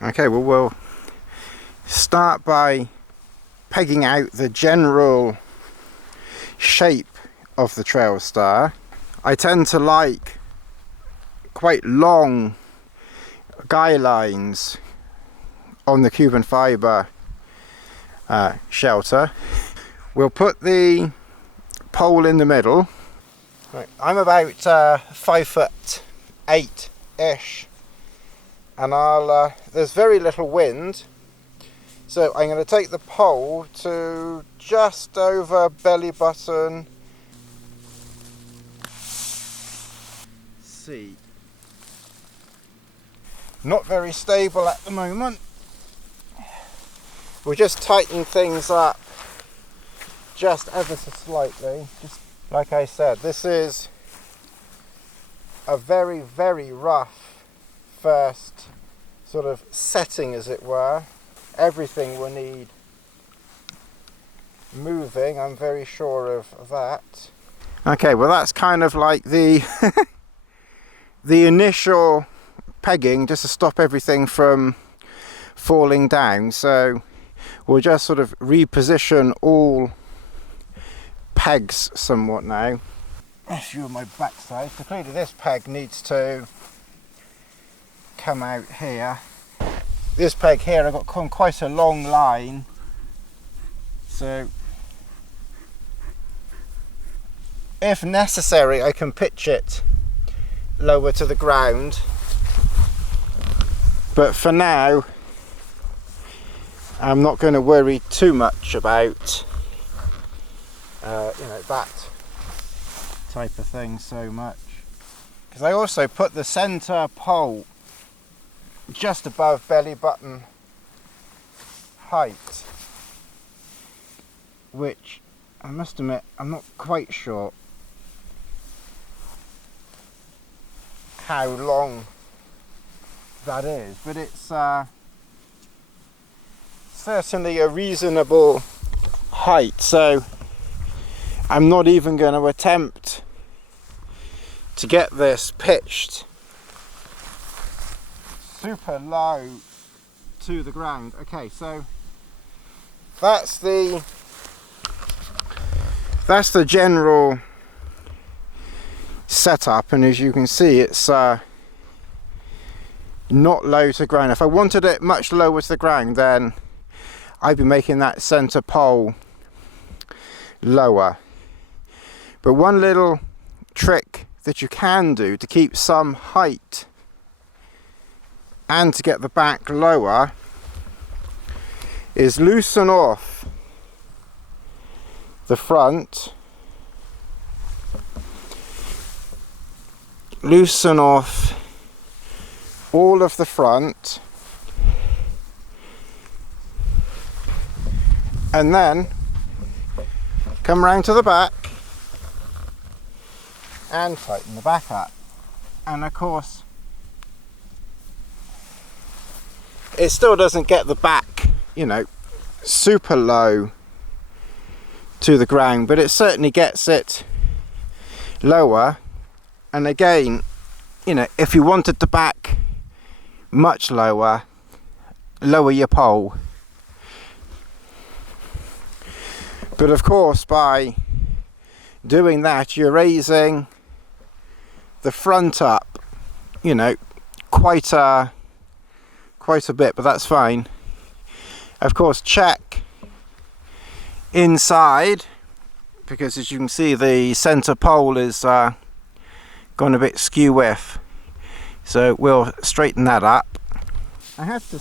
Okay, well, we'll start by pegging out the general shape of the TrailStar. I tend to like quite long guy lines on the CUBEN fibre shelter. We'll put the pole in the middle. Right, I'm about 5'8" and there's very little wind, so I'm going to take the pole to just over belly button C. Not very stable at the moment. We'll just tighten things up just ever so slightly. Just like I said, this is a very, very rough first sort of setting, as it were. Everything will need moving, I'm very sure of that. Okay, well, that's kind of like the the initial pegging, just to stop everything from falling down. So we'll just sort of reposition all pegs somewhat now. A few on my backside. So clearly this peg needs to come out here. This peg here, I've got quite a long line, so if necessary I can pitch it lower to the ground, but for now I'm not going to worry too much about that type of thing so much, because I also put the center pole just above belly button height, which I must admit I'm not quite sure how long that is, but it's certainly a reasonable height, so I'm not even going to attempt to get this pitched super low to the ground. Okay, so that's the general setup, and as you can see, it's not low to ground. If I wanted it much lower to the ground, then I'd be making that center pole lower. But one little trick that you can do to keep some height and to get the back lower is loosen off the front, loosen off all of the front, and then come round to the back and tighten the back up. And of course it still doesn't get the back, super low to the ground, but it certainly gets it lower. And again, if you wanted the back much lower, lower your pole. But of course, by doing that, you're raising the front up, quite a bit, but that's fine. Of course, check inside, because as you can see, the center pole is gone a bit skew with, so we'll straighten that up. I have to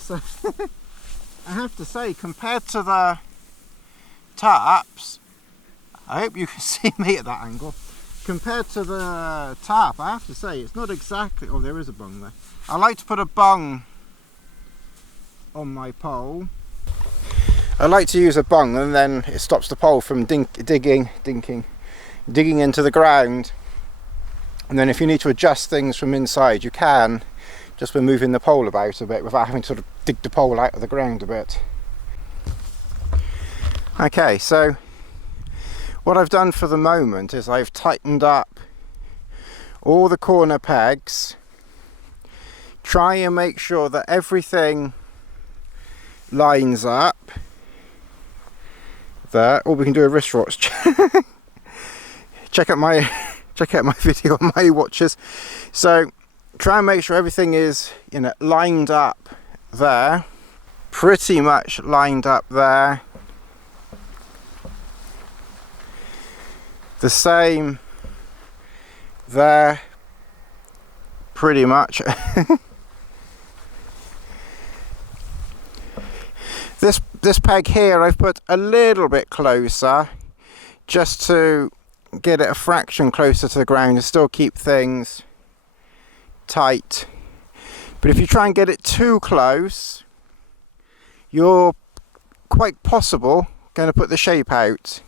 say, compared to the tarps, I hope you can see me at that angle. Compared to the tarp, I have to say it's not exactly. Oh, there is a bung there. I like to put a bung on my pole. I like to use a bung, and then it stops the pole from digging into the ground. And then if you need to adjust things from inside, you can, just by moving the pole about a bit without having to sort of dig the pole out of the ground a bit. Okay, so what I've done for the moment is I've tightened up all the corner pegs, try and make sure that everything lines up there. Or we can do a wristwatch. check out my video on my watches. So try and make sure everything is, you know, lined up there, pretty much lined up there. The same there, pretty much. This peg here I've put a little bit closer, just to get it a fraction closer to the ground and still keep things tight. But if you try and get it too close, you're quite possible going to put the shape out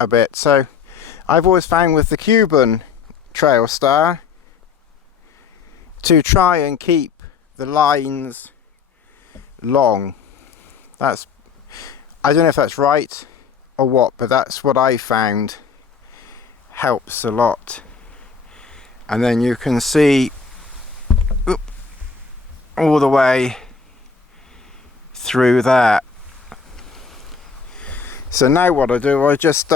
a bit. So I've always found with the CUBEN TrailStar to try and keep the lines long. I don't know if that's right or what, but that's what I found helps a lot. And then you can see all the way through there. So now what I do, I just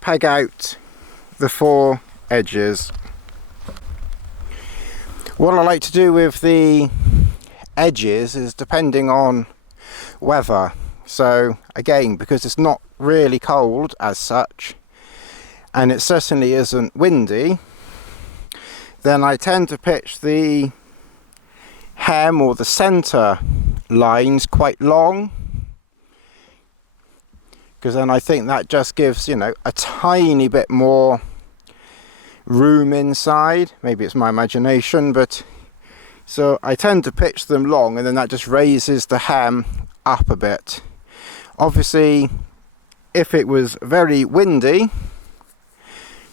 peg out the 4 edges. What I like to do with the edges is depending on weather. So again, because it's not really cold as such, and it certainly isn't windy, then I tend to pitch the hem or the center lines quite long, because then I think that just gives, you know, a tiny bit more room inside. Maybe it's my imagination, but so I tend to pitch them long, and then that just raises the hem up a bit. Obviously, if it was very windy,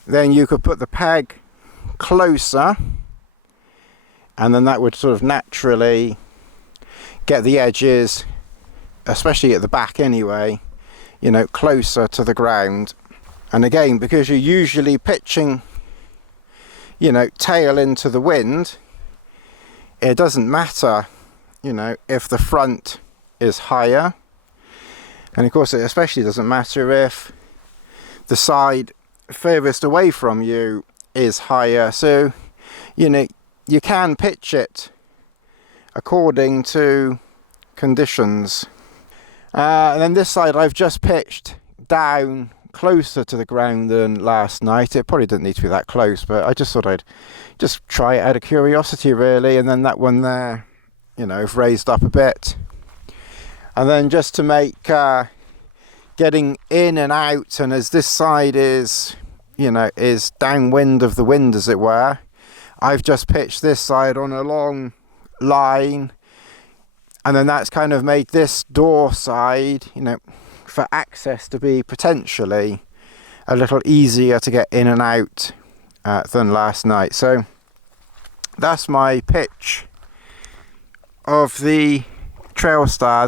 then you could put the peg closer, and then that would sort of naturally get the edges, especially at the back anyway, you know, closer to the ground. And again, because you're usually pitching, you know, tail into the wind, it doesn't matter, you know, if the front is higher. And of course, it especially doesn't matter if the side furthest away from you is higher. So, you know, you can pitch it according to conditions. And then this side I've just pitched down closer to the ground than last night. It probably didn't need to be that close, but I just thought I'd just try it out of curiosity really. And then that one there, you know, I've raised up a bit. And then just to make getting in and out, and as this side is, you know, is downwind of the wind as it were, I've just pitched this side on a long line, and then that's kind of made this door side, you know, for access to be potentially a little easier to get in and out than last night. So that's my pitch of the TrailStar.